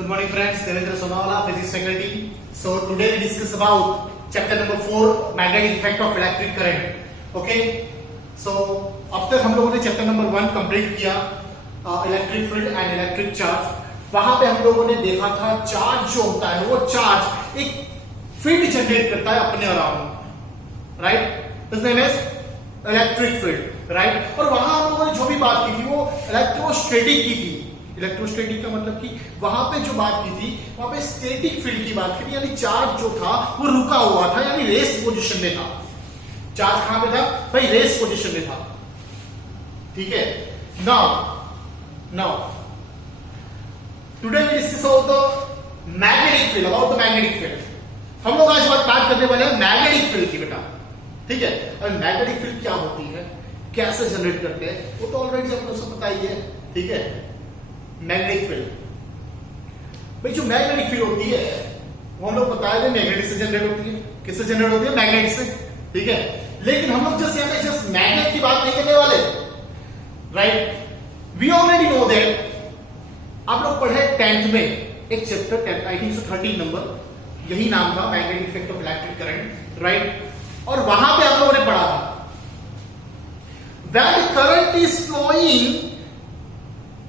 Good morning friends, Devendra Sonawala, Physics faculty. So today we discuss about chapter number 4, magnetic effect of electric current. Okay. So अब तक हम लोगों ने chapter number 1 complete किया, electric field and electric charge. वहां पे हम लोगों ने देखा था चार्ज जो होता है वो चार्ज एक फील्ड जनरेट करता है अपने around, right? This name is electric field, right? और वहां हम लोगों ने जो भी बात की थी वो इलेक्ट्रोस्टैटिक की थी। इलेक्ट्रोस्टैटिक का मतलब कि वहां पे जो बात की थी वहां पे स्टैटिक फील्ड की बात की थी, यानी चार्ज जो था वो रुका हुआ था, यानी रेस्ट पोजीशन में था। चार्ज कहां पे था भाई? रेस्ट पोजीशन में था, ठीक है। Now today we discuss about the magnetic field, about the magnetic field. हम लोग आज बात करने वाले हैं मैग्नेटिक फील्ड की बेटा, ठीक है। अब मैग्नेटिक फील्ड क्या होती है, कैसे जनरेट करते हैं, वो तो ऑलरेडी हम लोग को पता ही है, ठीक है। मैग्नेटिक फील्ड भाई, जो मैग्नेटिक फील्ड होती है वो हम लोग बताया था मैग्नेट से जनरेट होती है। किससे जनरेट होती है? मैग्नेट से, ठीक है। लेकिन हम लोग जस्ट मैग्नेट की बात नहीं करने वाले, right? We already know that, आप लोग पढ़े 10th में एक चैप्टर 10 आई थिंक 13 नंबर, यही नाम था magnetic effect of electric current, right? और वहां पे आप लोगों ने पढ़ा था when current is flowing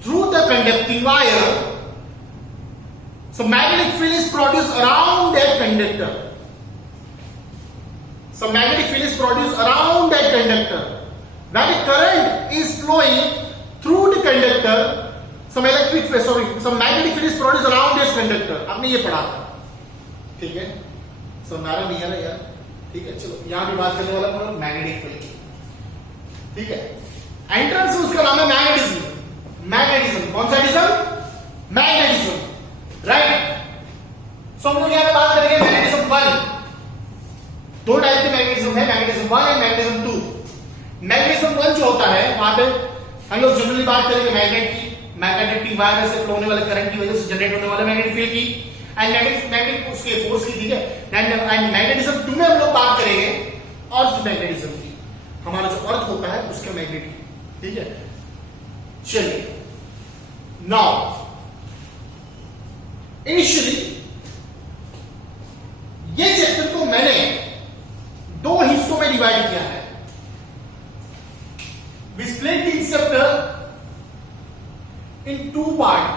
through the conducting wire, so magnetic field is produced around that conductor. So magnetic field is produced around that conductor. When the current is flowing through the conductor, some magnetic field is produced around this conductor. आपने ये पढ़ा था, ठीक है। So हमारा नहीं है यार, ठीक है। चलो यहां भी बात करने वाला हम मैग्नेटिक फील्ड की, ठीक है। एंट्रेंस उसका नाम है मैग्नेटिज्म। मैग्नेटिज्म कौन सा डिज्म? Magnetism, right? सो हम लोग यहां पे बात करेंगे मैग्नेटिज्म 1। दो टाइप के मैग्नेटिज्म है, मैग्नेटिज्म 1 एंड मैग्नेटिज्म 2। मैग्नेटिज्म 1 जो होता है वहां पे हम लोग जनरली बात करेंगे मैग्नेट की, मैग्नेटिक वायर से फ्लो होने वाले करंट की वजह से जनरेट होने वाले मैग्नेटिक फील्ड की एंड मैग्नेटिक उसके फोर्स की, ठीक है। एंड मैग्नेटिज्म 2 में हम लोग बात करेंगे अर्थ मैग्नेटिज्म की, हमारा जो अर्थ होता है उसके मैग्नेट की, ठीक है। चलिए नाउ इनिशियली ये चैप्टर को मैंने 2 हिस्सों में डिवाइड किया है। We split this chapter in 2 part.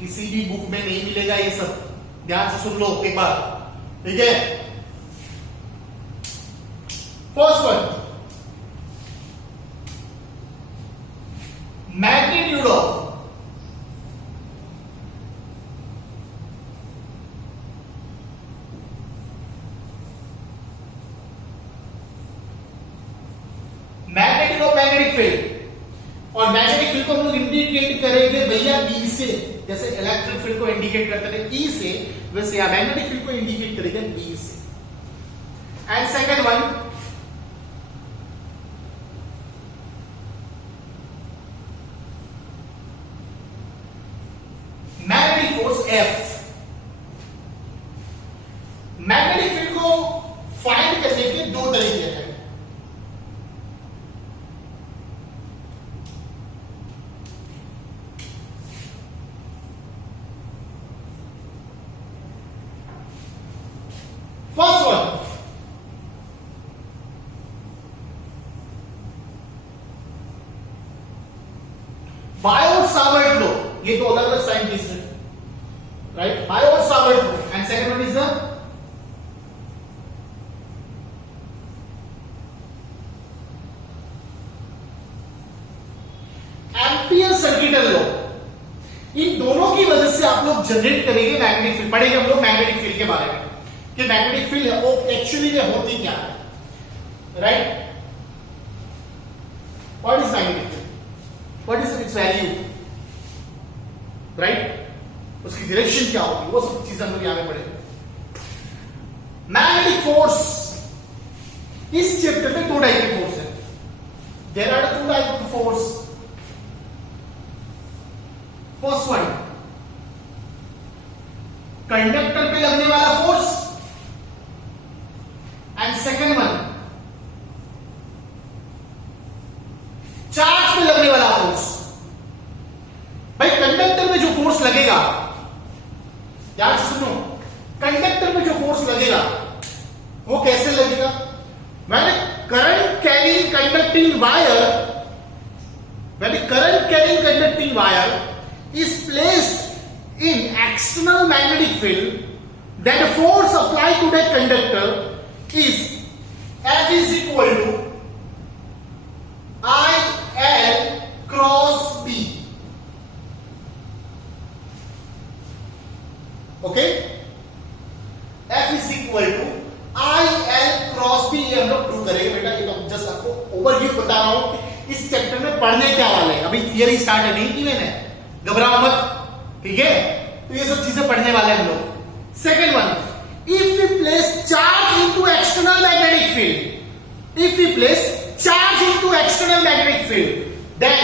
किसी भी बुक में नहीं मिलेगा ये सब, ध्यान से सुन लो एक बार, ठीक है। First one, magnitude of magnetic field. और मैग्नेटिक फील्ड को हम लोग इंडिकेट करेंगे भैया बी से, जैसे इलेक्ट्रिक फील्ड को इंडिकेट करते थे ई से, वैसे यहां मैग्नेटिक फील्ड को इंडिकेट करेंगे बी से। And second one, magnetic force F. Magnetic field को फाइंड करने के 2 तरीके हैं। First one, Biot-Savart law. ये 2 अलग अलग साइंटिस्ट हैं, right? Biot-Savart law and second one is the Ampere circuital law. इन दोनों की वजह से आप लोग जनरेट करेंगे मैग्नेटिक फील्ड। पढ़ेंगे हम लोग मैग्नेटिक फील्ड के बारे में कि मैग्नेटिक फील्ड है वो एक्चुअली में होती क्या है, right? What is magnetic field, what is it's value, right? उसकी डायरेक्शन क्या होगी, वो सब चीजें हम लोग यहां पे पढ़ेंगे। मैग्नेटिक फोर्स, इस चैप्टर में 2 टाइप के फोर्स है। There are 2 type of force. First one, conductor पे लगने वाला force and second one, charge पे लगने वाला फोर्स। फोर्स लगेगा, ध्यान से सुनो, कंडक्टर में जो फोर्स लगेगा वो कैसे लगेगा? When a current carrying conducting wire is placed in external magnetic field, then the force applied to that conductor is F is equal to IL cross B. Okay? F is equal to IL cross B, ये हम लोग prove करेंगे बेटा। ये तो just आपको overview बता रहा हूं कि इस चैप्टर में पढ़ने क्या वाले हैं। अभी थियरी स्टार्ट नहीं की मैंने, घबराओ मत, ठीक है? तो ये सब चीजें पढ़ने वाले हैं हम लोग। Second one, if we place charge into external magnetic field, then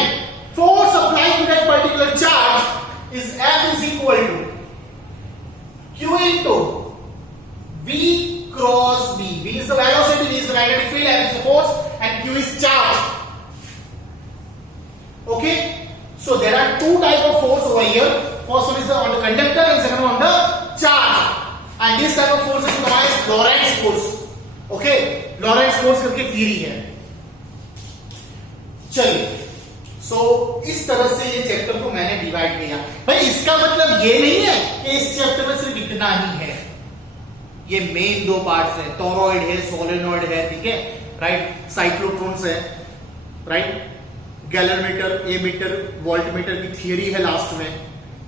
force applied to that particular charge is F is equal to Q into V cross B. V is the velocity, V is the magnetic field, F is the force, and Q is charge. Okay? So there are two type of force over here. First one is on the conductor and second one on the charge. And this type of force is known as Lorentz force. Okay? Lorentz force करके theory है। चलिए, so इस तरह से ये chapter को मैंने divide किया। भाई इसका मतलब ये नहीं है कि इस चैप्टर में सिर्फ इतना ही है। ये मेन दो पार्ट्स है, टोरॉइड है, सोलेनॉइड है, ठीक है, राइट, साइक्लोट्रॉन्स है, राइट, गैलरीमीटर, एमीटर, वोल्टमीटर की थियरी है लास्ट में।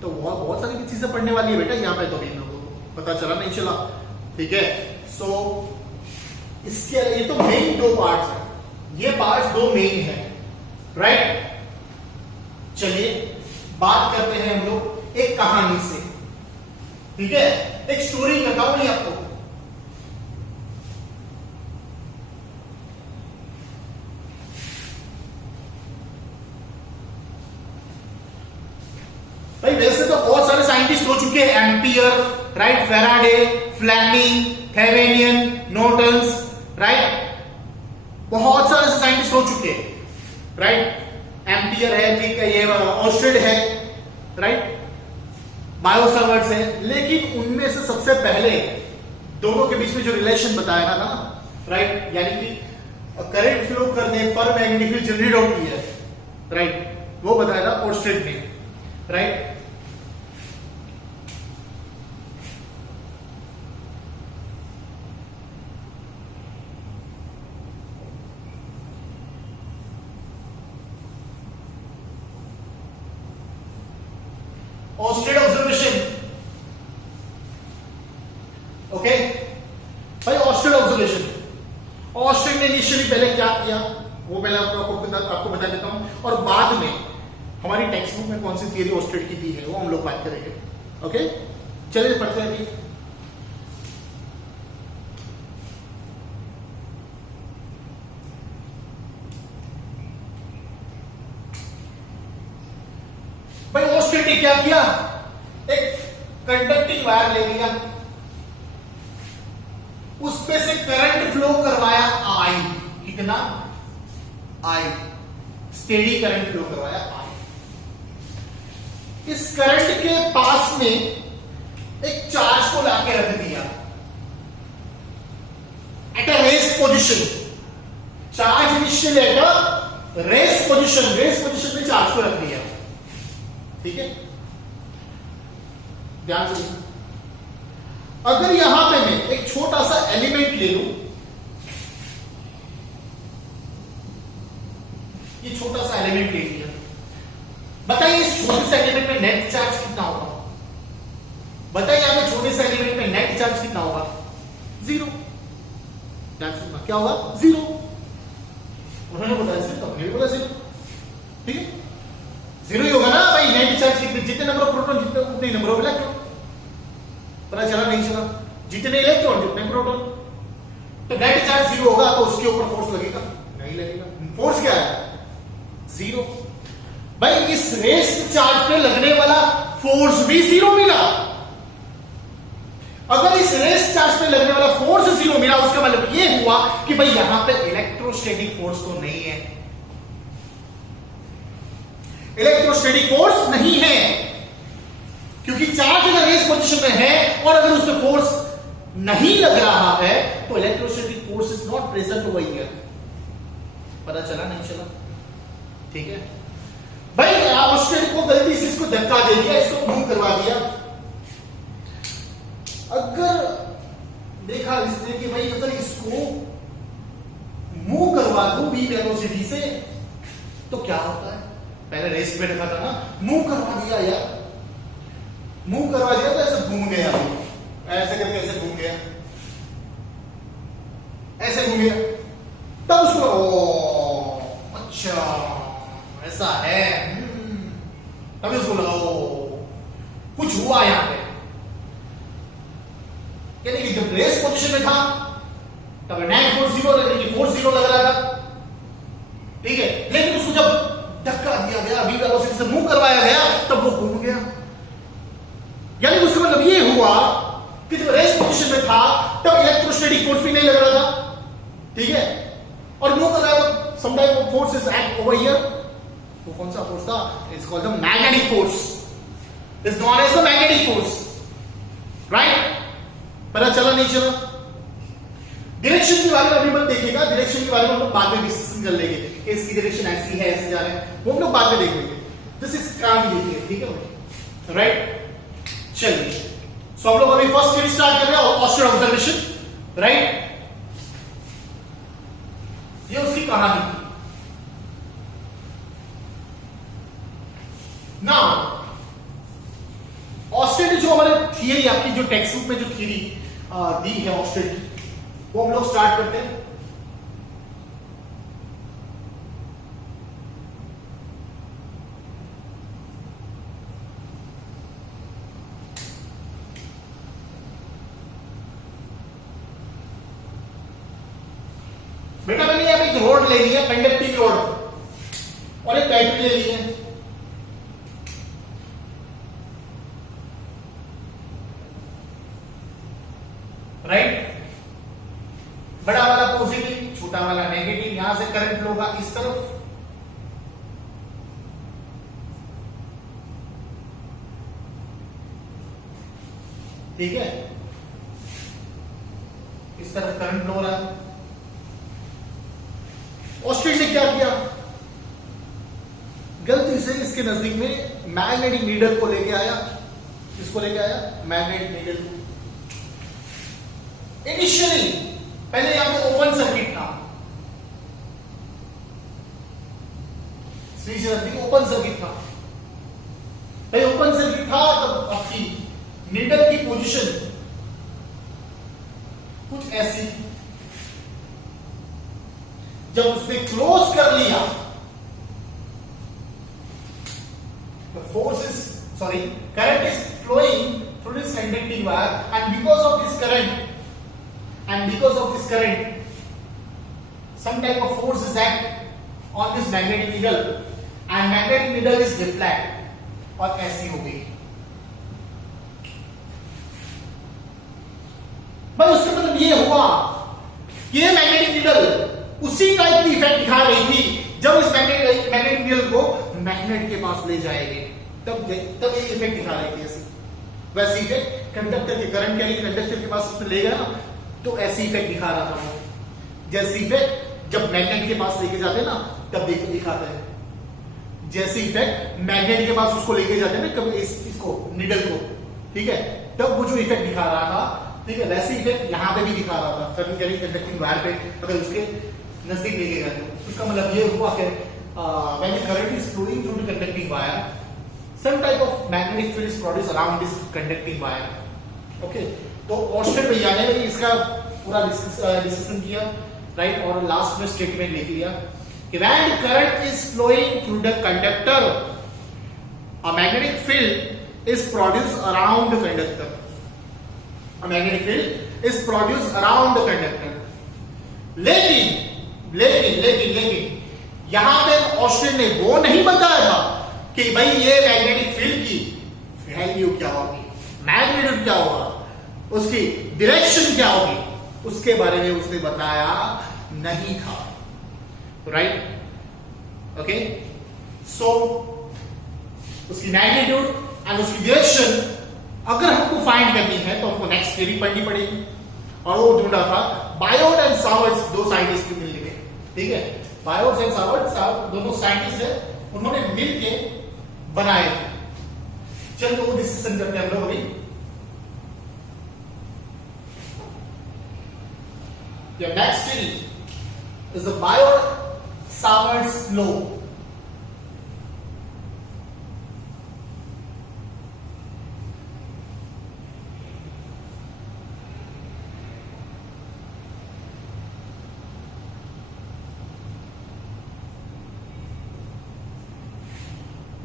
तो बहुत सारी चीजें पढ़ने वाली है बेटा यहाँ पे, तो भी लोगों को पता चला नहीं चला, ठीक है। सो इसके ये तो मेन दो पार्ट्स है, ये पार्ट्स दो मेन है, राइट। चलिए बात करते हैं हम लोग एक कहानी से, ठीक है, एक स्टोरी बताऊं नहीं आपको। भाई वैसे तो बहुत सारे साइंटिस्ट हो चुके हैं, Ampere, right, Faraday, Fleming, Thevenin, Norton's, right, बहुत सारे साइंटिस्ट हो चुके हैं, राइट। एम्पियर है, ठीक है, ये ऑस्ट्रेड है, राइट, बायोसावर्ट्स है, लेकिन उनमें से सबसे पहले दोनों के बीच में जो रिलेशन बताया था ना, राइट, यानी कि करंट फ्लो करने पर मैग्नेटिक फील्ड जनरेट होती है, राइट, वो बताया था ऑस्ट्रेड ने, राइट। ऑस्ट्रेड ऑब्जर्वेशन, ओके भाई, ऑस्ट्रेड ऑब्जर्वेशन, ऑस्ट्रेड ने इनिशियली पहले क्या किया वो पहले आपको बता देता हूं, और बाद में हमारी टेक्स्ट बुक में कौन सी थियरी ऑस्ट्रेड की दी है वो हम लोग बात करेंगे, ओके। चलिए पढ़ते हैं अभी। भाई ऑस्ट्रेड ने क्या किया, एक कंडक्टिंग वायर ले लिया, उस पे से करंट फ्लो करवाया आई, कितना, आई, स्टेडी करंट फ्लो करवाया आई। इस करंट के पास में एक चार्ज को लाके रख दिया at a rest position, charge initial at a rest position में चार्ज को रख दिया, ठीक है। ध्यान से, अगर यहां पे मैं एक छोटा सा एलिमेंट ले लूं, ये छोटा सा एलिमेंट ले लिया, बताइए इस छोटे से एलिमेंट में नेट चार्ज कितना होगा, बताइए यहां पे छोटे से एलिमेंट में नेट चार्ज कितना होगा, जीरो। ध्यान से, क्या होगा, जीरो। उन्होंने बताया जीरो, तो हमने भी बोला जीरो, ठीक है, जीरो ही होगा ना भाई। नेट चार्ज कितने, जितने नंबर ऑफ प्रोटॉन जितने उतने नंबर ऑफ इलेक्ट्रॉन, पता चला नहीं चला, जितने इलेक्ट्रॉन जितने प्रोटॉन, तो नेट चार्ज जीरो होगा तो उसके ऊपर फोर्स लगेगा, नहीं लगेगा। फोर्स क्या है, जीरो। भाई इस रेस्ट चार्ज पे लगने वाला फोर्स भी जीरो मिला। अगर इस रेस्ट चार्ज पे लगने वाला फोर्स जीरो मिला, उसका मतलब ये हुआ कि भाई यहां पे इलेक्ट्रोस्टैटिक फोर्स तो नहीं है, इलेक्ट्रोस्टैटिक फोर्स नहीं है, क्योंकि चार्ज अगर रेस पोजीशन में है और अगर उस पर फोर्स नहीं लग रहा है तो electrostatic force is not present over here. पता चला नहीं चला? ठीक है भाई, ऑस्ट्रेलिया को गलती से इसको धक्का दे दिया, इसको मूव करवा दिया। अगर देखा इसने कि भाई अगर इसको मूव करवा दूं v वेलोसिटी से तो क्या होता है? पहले रेस पे रखा था ना, मूव करवा दिया यार, मूव करवा दिया तो ऐसे घूम गया, ऐसे करके ऐसे घूम गया, ऐसे घूम गया, तब उसको ओ अच्छा ऐसा है, तभी उसको लगा कुछ हुआ यहां पे। यानी कि जब रेस पोजीशन में था तब 940 यानी कि 40 लग रहा था, ठीक है, लेकिन उसको जब धक्का दिया गया, v वेलोसिटी से मूव करवाया गया, तब वो घूम गया। यानी उसका मतलब ये हुआ कि जब रेस पोजीशन में था तब इलेक्ट्रोस्टैटिक फोर्स भी नहीं लग रहा था, ठीक है, और मूव कर रहा है some type of force is act over here. वो कौन सा फोर्स था? It's called the magnetic force, is known as the magnetic force, right? पता चला नहीं चला? डायरेक्शन के बारे में अभी मत देखिएगा, डायरेक्शन के बारे में हम लोग बाद में डिस्कशन कर लेंगे कि इसकी डायरेक्शन ऐसी है, ऐसे जा रहे हैं, वो हम लोग बाद में देख लेंगे। दिस इज काम देखिए, ठीक है, राइट? चलिए, सो हम लोग अभी फर्स्ट थ्योरी स्टार्ट कर रहे हैं, ऑस्टेड ऑब्जर्वेशन, राइट? ये उसकी कहानी थी। नाउ ऑस्टेड जो हमारे थियरी, आपकी जो टेक्स्ट बुक में जो थियरी दी है ऑस्टेड, वो हम लोग स्टार्ट करते हैं। बेटा मैंने अब एक रोड ले लिया, कंडक्टिंग रोड, और एक बैटरी ले ली है, राइट? बड़ा वाला पॉजिटिव, छोटा वाला नेगेटिव, यहां से करंट फ्लो होगा इस तरफ, ठीक है, इस तरफ करंट फ्लो हो रहा है। ऑस्टेड ने क्या किया? गलती से इसके नजदीक में मैग्नेटिक नीडल को लेके आया, इसको लेके आया मैग्नेटिक नीडल को। इनिशियली पहले यहां पे ओपन सर्किट था, स्विच ओपन सर्किट था, भाई ओपन सर्किट था, तब आपकी नीडल की पोजीशन कुछ ऐसी, जब उसने क्लोज कर लिया, the force is current is flowing through this conducting wire, and because of this current some type of force is act on this magnetic needle, and magnetic needle is deflect और ऐसी हो गई। भाई उसका मतलब ये हुआ कि ये मैग्नेटिक नीडल उसी टाइप की इफेक्ट दिखा रही थी, जब इस मैग्नेटिक नीडल को मैग्नेट के पास ले जाएंगे तब ये इफेक्ट दिखा रही थी ऐसी। वैसी इफेक्ट कंडक्टर के करंट के लिए कंडक्टर के पास उसमें ले गया तो ऐसी इफेक्ट दिखा रहा था वो। जैसी इफेक्ट जब मैग्नेट के पास लेके जाते ना तब दिखाते हैं, जैसी इफेक्ट मैग्नेट के पास उसको लेके जाते हैं ना कभी इसको नीडल को, ठीक है, तब वो जो इफेक्ट दिखा रहा था, ठीक है, वैसी इफेक्ट यहां पे भी दिखा रहा था कंडक्टिंग वायर पे, अगर उसके नजदीक लेके गए तो उसका मतलब ये हुआ कि when the current is flowing through the conducting wire, some type of magnetic field is produced around this conducting wire. Okay, तो ऑस्टेड भैया ने इसका पूरा डिस्कशन किया, राइट, और लास्ट में स्टेटमेंट लिख लिया कि when the current is flowing through the conductor, a magnetic field is produced around the conductor. A magnetic field is produced around the conductor. लेकिन यहां पे ऑस्टेड ने वो नहीं बताया था कि भाई ये मैग्नेटिक फील्ड की वैल्यू क्या होगी, मैग्नीट्यूड क्या होगा, उसकी डायरेक्शन क्या होगी, उसके बारे में उसने बताया नहीं था, राइट? ओके, सो उसकी मैग्नीट्यूड एंड उसकी डायरेक्शन अगर हमको फाइंड करनी है तो हमको नेक्स्ट थ्योरी पढ़नी पड़ेगी, और वो ढूंढा था बायोट एंड सावर्ट्स, दो साइंटिस्ट के मिलके, ठीक है, बायोट एंड सावर्ट्स दोनों साइंटिस्ट है, उन्होंने मिलके बनाए थे। चलो वो डिस्कशन करते हैं हम लोग अभी। The next theory is the Biot-Savart's law.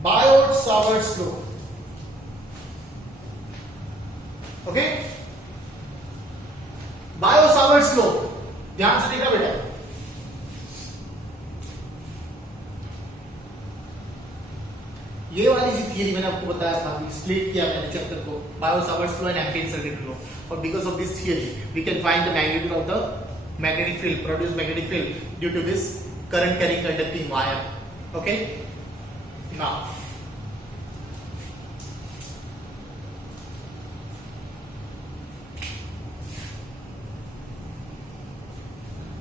Biot-Savart's law. Okay? Biot-Savart's law. ध्यान से देखना बेटा, ये वाली जो थियरी मैंने आपको बताया था, स्प्लिट किया मैंने चैप्टर को, Biot-Savart's law and empirical circuit law, और because of this theory we can find the magnitude of the magnetic field, produce magnetic field due to this current carrying conducting wire. Okay, now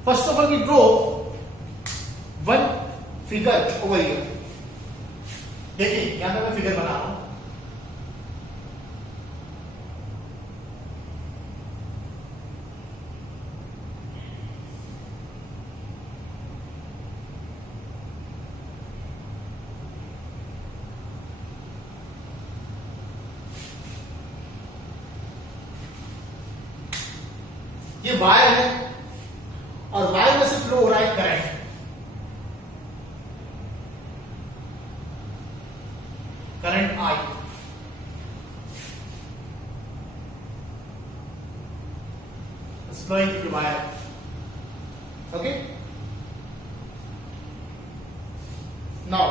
first of all we draw one figure over here। देखिए यहां पे मैं figure बना रहा हूं, ये wire है और वायर में से फ्लो हो रहा है current. Current I is flowing through the wire. Okay, now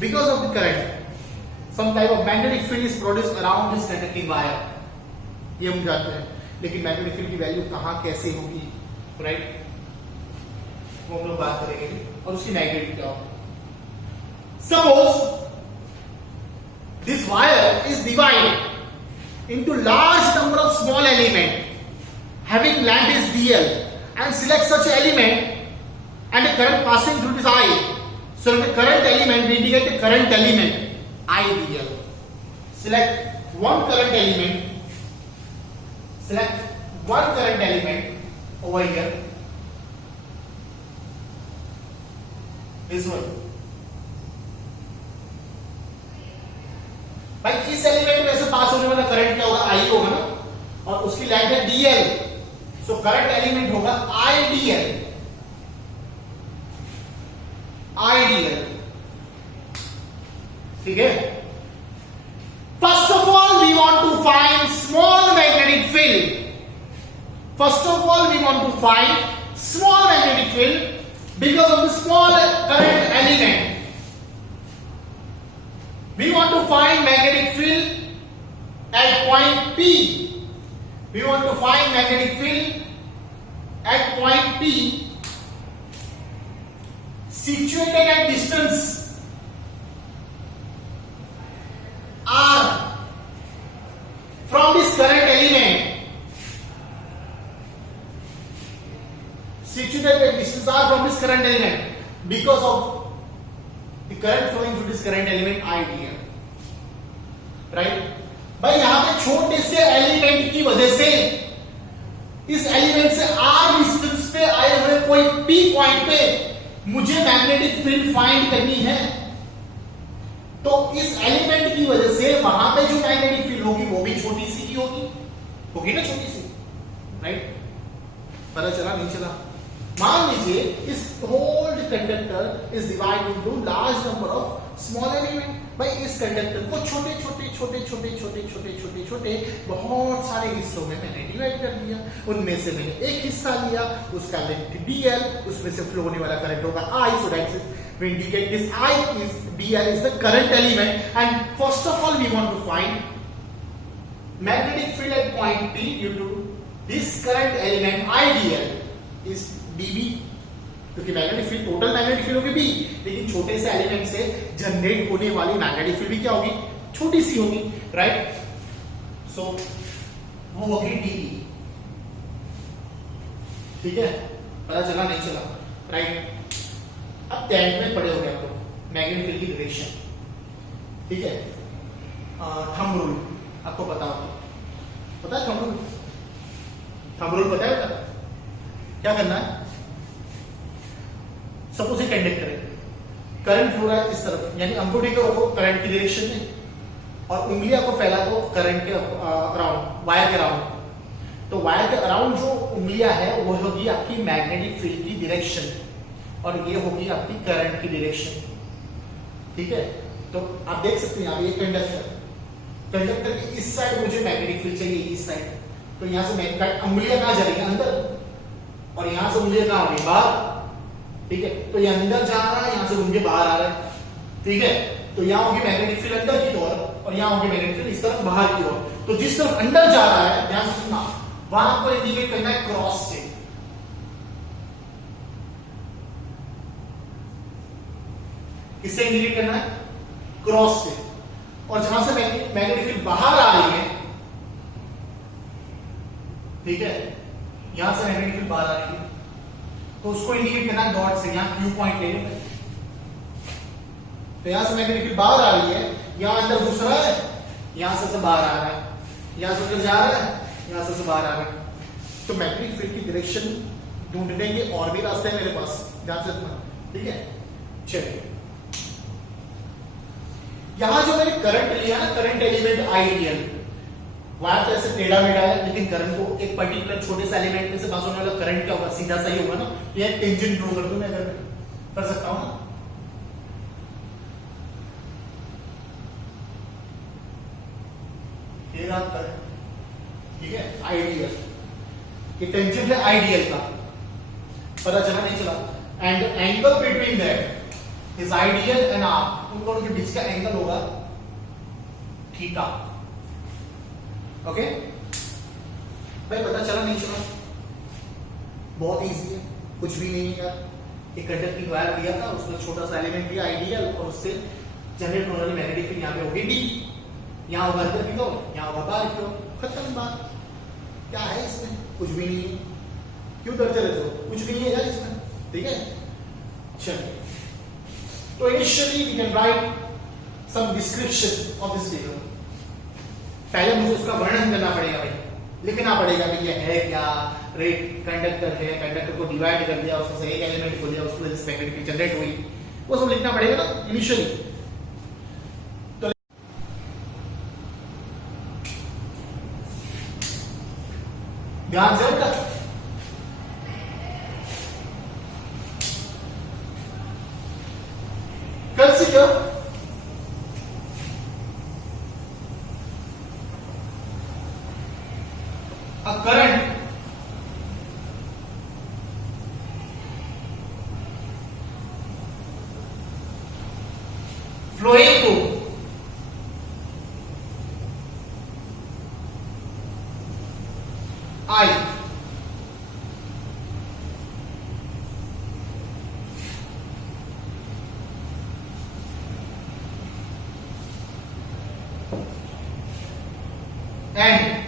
because of the current some type of magnetic field is produced around this conducting wire, ये हम जानते हैं, लेकिन मैग्नेटिक फील्ड की वैल्यू कहां कैसे होगी, राइट, वो हम लोग बात करेंगे, और उसकी मैग्नेटिक क्या होगी। Suppose this wire is divided into large number of small element having length is dl, and select such element and a current passing through this I. So the current element, we indicate the current element I dl. Select one current element, select one current element over here, this one. भाई इस element में से पास होने वाला current क्या होगा, I होगा ना, और उसकी लेंथ है dl, सो करंट एलिमेंट होगा IDL, IDL, ठीक है। First of all we want to find small magnetic field, first of all we want to find small magnetic field because of the small current element. We want to find magnetic field at point P. We want to find magnetic field at point P situated at distance R from this current element, situated at distance R from this current element because of the current flowing through this current element IDL, right? भाई यहां पे छोटे से element की वजह से इस element से R डिस्टेंस पे आए हुए कोई P पॉइंट पे मुझे मैग्नेटिक फील्ड फाइंड करनी है, तो इस एलिमेंट की वजह से वहां पे जो मैग्नेटिक फील्ड होगी वो भी छोटी सी ही होगी ना, छोटी सी, राइट? पता चला नहीं चला? मान लीजिए इस hold conductor is divided into large number of small element. भाई इस कंडक्टर को छोटे छोटे छोटे छोटे छोटे छोटे छोटे छोटे बहुत सारे हिस्सों में मैंने डिवाइड कर दिया, उनमें से मैंने एक हिस्सा लिया, उसका लेंथ dl, उसमें से फ्लो होने वाला करंट होगा I, so that is we indicate this I is dl is the current element, and first of all we want to find magnetic field at point P due to this current element IDL is dB, क्योंकि magnetic field total magnetic field होगी B, लेकिन छोटे से element से generate होने वाली magnetic field भी क्या होगी, छोटी सी होगी, राइट। सो वो होगी डीई, ठीक है, पता चला नहीं चला, राइट। अब 10th में पढ़े हो गए आपको मैग्नेटिक फील्ड की डायरेक्शन, ठीक है। थंब रूल आपको पता होगा, पता है थंब रूल? थंब रूल पता है बेटा? क्या करना है, सपोज एक कंडक्टर है, करंट फ्लो रहा है इस तरफ, यानी अंगूठे को रखो करंट की डायरेक्शन में और उंगलियां को फैला दो करंट के अराउंड, वायर के अराउंड। तो वायर के अराउंड जो उंगलियां है वो होगी आपकी मैग्नेटिक फील्ड की डायरेक्शन और ये होगी आपकी करंट की डायरेक्शन, ठीक है। तो आप देख सकते हैं ये कंडक्टर, कंडक्टर की इस साइड मुझे मैग्नेटिक फील्ड चाहिए, इस साइड। तो यहां से उंगलियां कहां जा रही है, अंदर, और यहां से उंगलियां कहां हो रही, बाहर, ठीक है। तो ये अंदर जा रहा है, यहां से उंगली बाहर आ रहा है, ठीक है। तो यहां होगी मैग्नेटिक फील्ड अंदर की ओर और यहां होगी मैग्नेटिक फील्ड इस तरफ बाहर की ओर। तो जिस तरफ अंदर जा रहा है, ध्यान से सुनना, वहां आपको इंडिकेट करना है क्रॉस से, किससे इंडिकेट करना है, क्रॉस से। और जहां से मैग्नेटिक फील्ड बाहर आ रही है, ठीक है, यहां से मैग्नेटिक फील्ड बाहर आ रही है, तो उसको इंडिकेट करना है डॉट से, यहां क्यू पॉइंट ले लो। तो यहां से मैग्नेटिक फील्ड बाहर आ रही है, यहां अंदर घुस रहा है, यहां से बाहर आ रहा है, यहां से अंदर जा रहा है, यहां से बाहर आ रहा है। तो मैग्नेटिक फील्ड की डायरेक्शन ढूंढने के और भी रास्ते हैं मेरे पास, ध्यान से रखना, ठीक है। चलिए, यहां जो मैंने करंट लिया ना, करंट एलिमेंट आइडियल, वायर तो ऐसे टेढ़ा मेढ़ा है, लेकिन करंट को एक पर्टिकुलर छोटे से एलिमेंट में से पास होने वाला करंट क्या होगा, सीधा सा ही होगा ना। ये टेंजेंट ड्रॉ कर दूं मैं, अगर कर सकता हूं ना, ये रहा करंट, ठीक है, आइडियल, ये टेंजेंट है आइडियल का, पता चला नहीं चला। And angle between that is ideal and arc, उन दोनों के बीच का एंगल होगा थीटा, ओके। भाई पता चला नहीं चला, बहुत इजी है, कुछ भी नहीं है यार। एक कंडक्टर की वायर दिया था, उसमें छोटा सा एलिमेंट दिया आइडियल, और उससे जनरेट होने वाली मैग्नेटिक फील्ड यहाँ पे होगी डी, यहाँ होगा अंदर की ओर, यहाँ होगा बाहर की ओर, खत्म बात। क्या है इसमें, कुछ भी नहीं है, क्यों डरते रहते हो, कुछ भी नहीं है यार इसमें, ठीक है। चलिए, तो initially we can write some description of this figure. पहले मुझे उसका वर्णन करना पड़ेगा भाई, लिखना पड़ेगा कि ये है क्या, रेट कंडक्टर है, कंडक्टर को डिवाइड कर दिया, उसमें से एक एलिमेंट को दिया, उसकी वजह से मैग्नेटिक फील्ड जनरेट हुई, वो सब लिखना पड़ेगा ना इनिशियली। तो ध्यान से बेटा, consider a current flowing through I and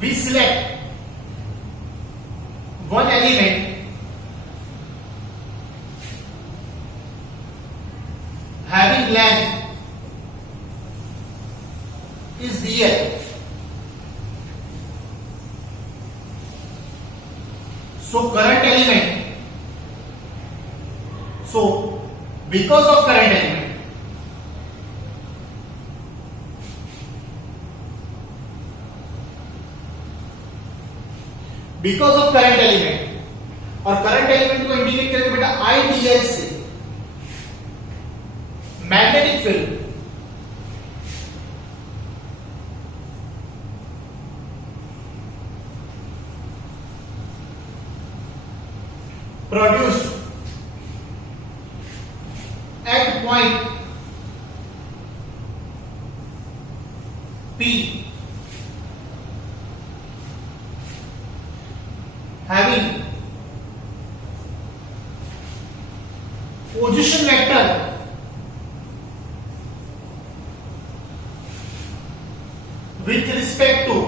we select one element having length is dl. So current element, so because of current element, because of current element, और करंट एलिमेंट को इंडिकेट करेंगे बेटा IDL से, magnetic field produced at point P having with respect to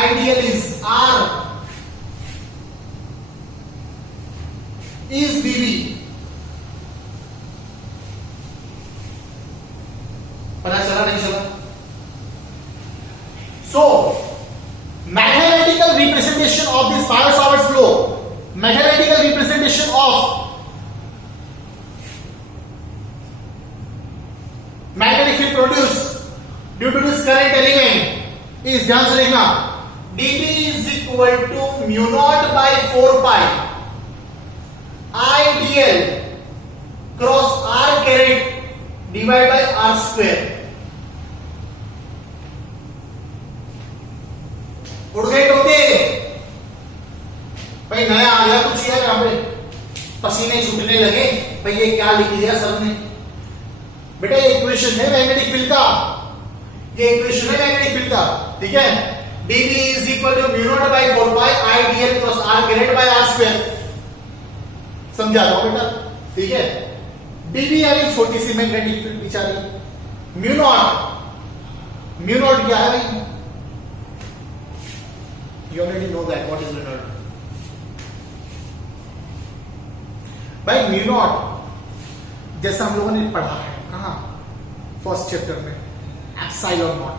ideal is R is dV. पता चला नहीं चला? So mathematical representation of this Fire-Savart flow, mathematical representation of magnetic field produced due to this current element is, ध्यान से देखना, dV is equal to mu naught by 4 pi I dl cross r caret divided by r square. उड़ गए टोटे भाई, नया आ गया कुछ यार, यहाँ पे पसीने छूटने लगे भाई, ये क्या लिख दिया सर ने? बेटा ये इक्वेशन है मैग्नेटिक फील्ड का, ये इक्वेशन है मैग्नेटिक फील्ड का, ठीक है। dV is equal to mu naught by 4 pi I dl cross r caret by r square, समझा दो बेटा, ठीक है। dV यानी छोटी सी मैग्नेटिक फील्ड बेचारी, म्यू नॉट क्या है भाई? You already know that what is mu naught. भाई म्यू नॉट जैसा हम लोगों ने पढ़ा है कहाँ, फर्स्ट चैप्टर में, एप्सिलॉन नॉट,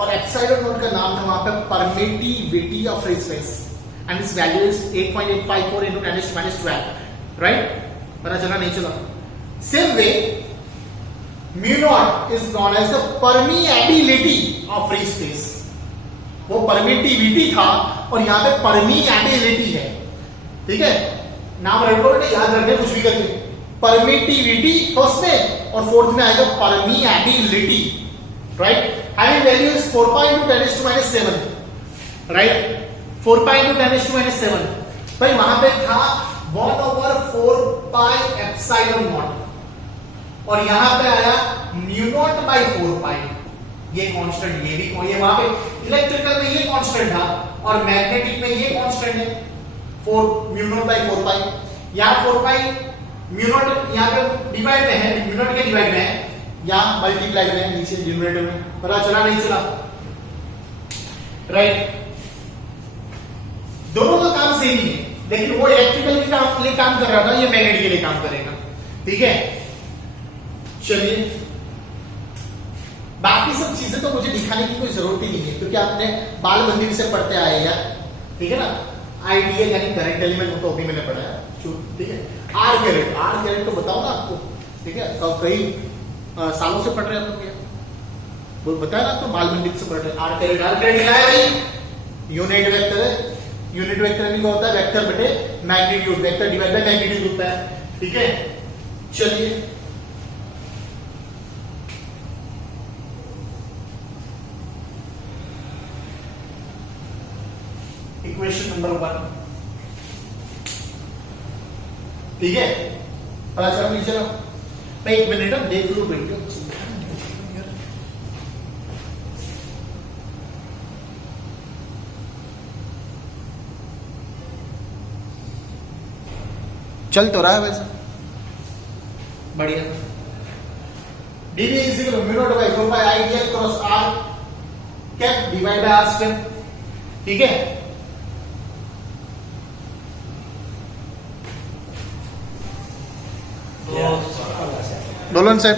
और एप्सिलॉन नॉट का नाम था वहां पे permittivity of free space, and its value is 8.854 into 10⁻12, राइट? पता चला नहीं चला? Same way mu naught is known as the permeability of free space. वो परमिटिविटी था और यहां पे परमिएबिलिटी है, ठीक है। नाम रख लो बेटा, याद रखने कुछ भी करके, परमिटिविटी फर्स्ट में और फोर्थ में आएगा permeability, right? Having value is 4 pi into 10⁻7, right? 4 pi into 10⁻7, भाई वहां पे था 1/4 pi एप्सिलॉन नॉट, और यहां पे आया म्यू नॉट बाई 4 pi, ये कांस्टेंट, ये भी कोई है, वहां पे इलेक्ट्रिकल में ये कांस्टेंट था और मैग्नेटिक में ये कांस्टेंट है 4 म्यू नॉट बाई 4 pi। यहां 4 pi म्यू नॉट यहां पे डिवाइड में है, म्यू नॉट के डिवाइड में है, यहां मल्टीप्लाई में है, नीचे न्यूमरेटर में। पता चला नहीं चला? राइट? दोनों का काम सेम ही है, लेकिन वो इलेक्ट्रिकल के लिए काम कर रहा था, ये मैग्नेटिक के लिए काम करेगा, ठीक है। चलिए, बाकी सब चीजें तो मुझे दिखाने की कोई जरूरत ही नहीं है, क्योंकि आपने बाल मंदिर से पढ़ते आए यार, ठीक है ना। आइडियल यानी करंट एलिमेंट तो अभी मैंने पढ़ाया, ठीक है। आर कैरेट तो बताओ ना आपको, ठीक है, कई सालों से पढ़ रहे हैं आप लोग, वो बताया ना आपको, बाल मंदिर से पढ़ रहे हैं। आर कैरेट क्या है भाई? यूनिट वेक्टर है। यूनिट वेक्टर नहीं होता है वेक्टर बटे magnitude, vector divide by magnitude होता है, ठीक है। चलिए, इक्वेशन नंबर 1, ठीक है। पता चला नहीं चला? मैं 1 मिनट हम देख लो बेटे, चल तो रहा है वैसे, बढ़िया। dV is equal to mu naught by 4 pi I dl cross r cap divide by r square, ठीक है। Dolan set.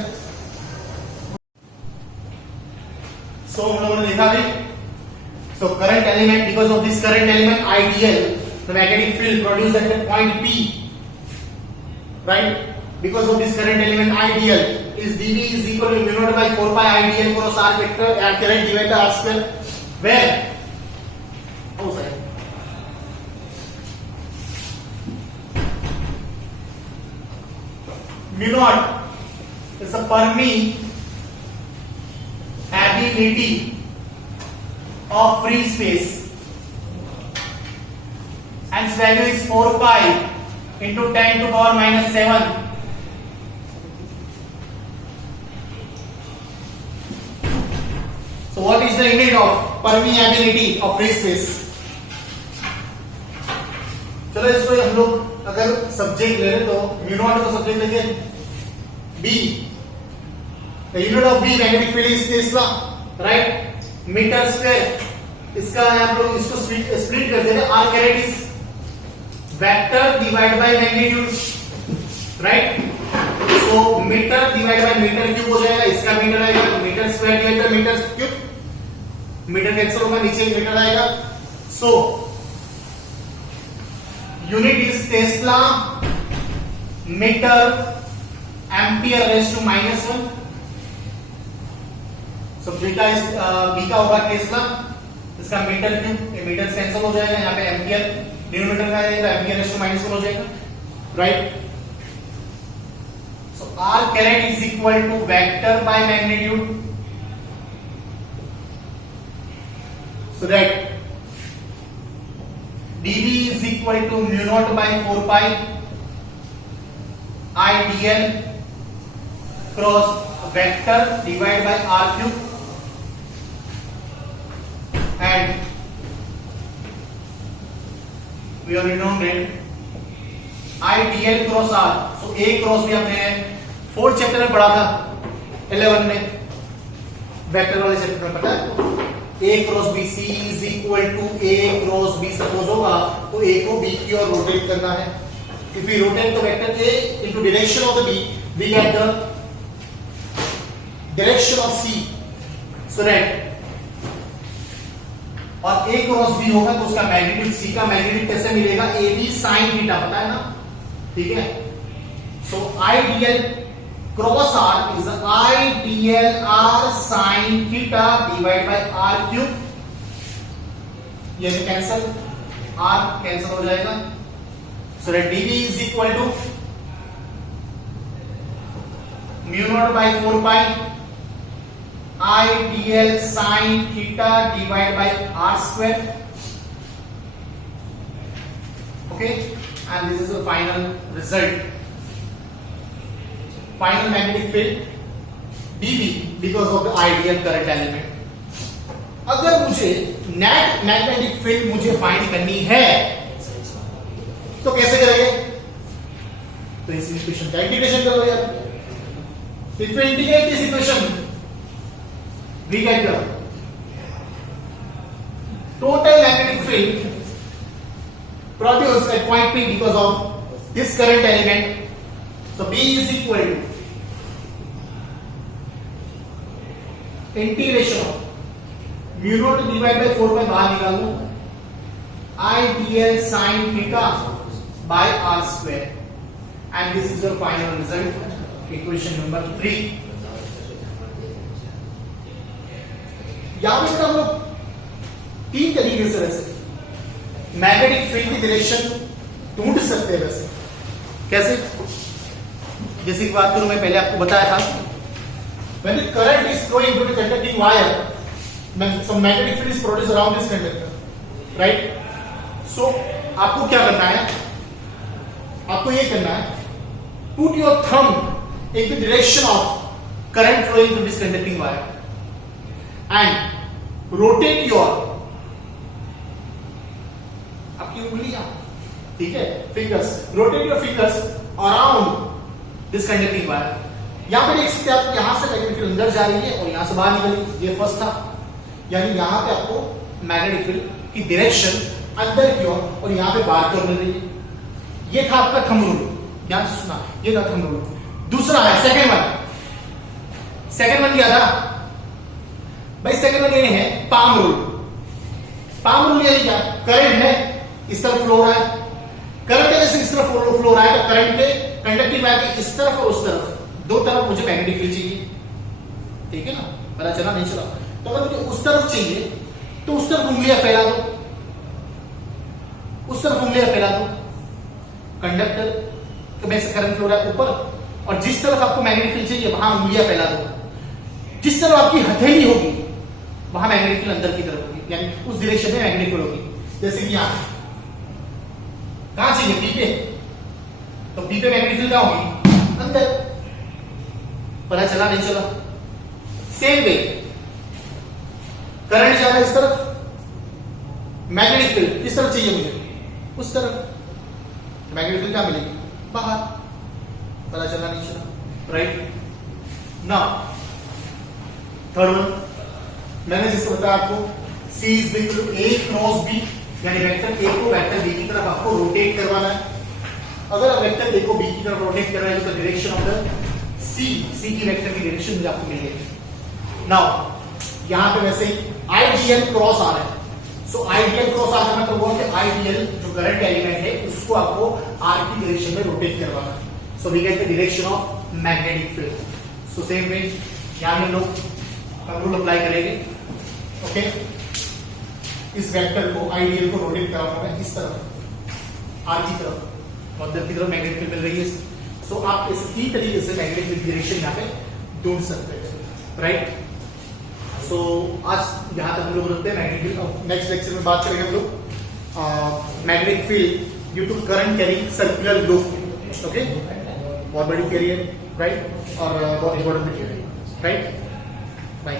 सो हम लोगों ने लिखा भी, सो current element, because of this current element ideal, the magnetic field produced at the point P, right? Because of this current element ideal is dV is equal to mu naught by 4 pi ideal cross r vector and current divided by r square, where oh sorry mu naught is a permeability of free space and its value is 4 pi into 10 to the power minus 7. So what is the unit of permeability of free space? चलो इसको हम लोग अगर subject ले रहे तो mu naught को subject लेंगे B, the unit of B magnetic field is tesla, right, meter square. इसका आप लोग इसको स्प्लिट कर देंगे, R caret is vector divide by magnitude, right. So meter divide by meter cube हो जाएगा, इसका मीटर आएगा, meter square divide by meter cube, meter cancel होगा, नीचे मीटर आएगा। So unit is tesla meter ampere raise to -1। So beta is B का होगा Tesla, इसका मीटर क्यूब, ये मीटर कैंसिल हो जाएगा, यहाँ पे एम्पियर डिनोमिनेटर में आ जाएगा, एम्पियर रेज़ टू -1 हो जाएगा, right. So R caret is equal to vector by magnitude, so that dv is equal to mu naught by 4 pi I dl cross vector divided by r cube, and we are denominated I dl cross r। so a cross भी हमने 4th chapter में पढ़ा था, 11 में vector वाले chapter में पढ़ा है। A cross B, C is equal to A cross B suppose होगा, तो ए को बी की ओर रोटेट करना है। If we rotate the vector A into direction of the B, we get the direction of C, so that, और A cross B होगा तो उसका मैग्नीट्यूड, सी का मैग्नीट्यूड कैसे मिलेगा, ए बी साइन थीटा, पता है ना, ठीक है। So I dl cross r is I dl r sine theta divide by r cube, ये कैंसल, आर कैंसल हो जाएगा। So that dB is equal to mu not by 4 pi I dl sine theta divide by r square, okay, and this is the final result. Final magnetic field dV because of the ideal current element। अगर मुझे net magnetic field मुझे find करनी है तो कैसे करेंगे, तो इस इक्वेशन का इंटीग्रेशन करो यार। If you integrate this equation we get the total magnetic field produced at point P because of this current element। So B is equal to integration of mu not divide by 4 pi बाहर निकाल लो, I dl sine theta by r square, and this is your final result, equation number 3। यहां पे हम लोग 3 तरीके से वैसे मैग्नेटिक फील्ड की डायरेक्शन ढूंढ सकते हैं। वैसे कैसे, जैसे की बात करूं, मैं पहले आपको बताया था, when the current is flowing into the conducting wire, some magnetic field is produced around this conductor, right? So आपको क्या करना है, आपको ये करना है, put your thumb in the direction of current flowing through this conducting wire and rotate your, आपकी उंगलियां, ठीक है, fingers, rotate your fingers around this conducting wire। यहां पे देख सकते हैं आप, यहां से मैग्नेटिक फील्ड अंदर जा रही है और यहां से बाहर निकल रही है, ये फर्स्ट था, यानी यहां पे आपको मैग्नेटिक फील्ड की डायरेक्शन अंदर की ओर और यहां पे बाहर की ओर मिल रही है। ये था आपका थंब रूल, ध्यान से सुना, ये था थंब रूल। दूसरा है सेकंड वन। सेकंड वन क्या था भाई, सेकंड वन ये है पाम रूल। पाम रूल ये क्या, करंट है इस तरफ फ्लो हो रहा है, करंट जैसे इस तरफ फ्लो हो रहा है, तो करंट के कंडक्टिंग वायर के इस तरफ और उस तरफ दो तरफ मुझे मैग्नेटिक फील्ड चाहिए, ठीक है ना, पता चला नहीं चला। तो अगर मुझे उस तरफ चाहिए तो उस तरफ उंगलियां फैला दो, उस तरफ उंगलियां फैला दो, कंडक्टर में से करंट फ्लो रहा है ऊपर, और जिस तरफ आपको मैग्नेटिक फील्ड चाहिए वहां उंगलियां फैला दो। जिस तरफ आपकी हथेली होगी वहां मैग्नेटिक फील्ड अंदर की तरफ होगी, यानी उस डायरेक्शन में मैग्नेटिक फील्ड होगी। जैसे कि यहां कहां चाहिए, बी पे, तो बी पे मैग्नेटिक फील्ड क्या होगी, अंदर। पता चला नहीं चला। सेम वे करंट जा रहा है इस तरफ, मैग्नेटिक फील्ड इस तरफ चाहिए मुझे, उस तरफ मैग्नेटिक फील्ड क्या मिलेगी, बाहर। पता चला नहीं चला, राइट। नाउ थर्ड वन मैंने जैसे बताया आपको C is equal to A cross B, यानी वेक्टर A को वेक्टर B की तरफ आपको रोटेट करवाना है। अगर आप वेक्टर A को B की तरफ रोटेट कर रहे हैं तो डायरेक्शन ऑफ द C की वेक्टर की डायरेक्शन मुझे आपको मिलेगी। नाउ यहां पे वैसे ही आइडियल क्रॉस आ रहा है, सो आइडियल क्रॉस आ रहा मतलब वो कि आइडियल जो करंट एलिमेंट है उसको आपको R की डायरेक्शन में रोटेट करवाना है। So we get the direction of magnetic field. So same way यहां हम लोग रूल अप्लाई करेंगे। ओके, इस वेक्टर को आइडियल को रोटेट कराना है इस तरफ R की तरफ, मध्य की तरफ मैग्नेटिक फील्ड मिल रही है। सो आप इसी तरीके से मैग्नेटिक फील्ड की डायरेक्शन यहाँ पे ढूंढ सकते हैं, राइट। सो आज यहाँ तक हम लोग रखते हैं मैग्नेटिक फील्ड। नेक्स्ट लेक्चर में बात करेंगे हम लोग magnetic field due to current carrying circular loop. Okay, बहुत बड़ी थियरी है, राइट, और बहुत इंपॉर्टेंट थियरी है, राइट। बाय।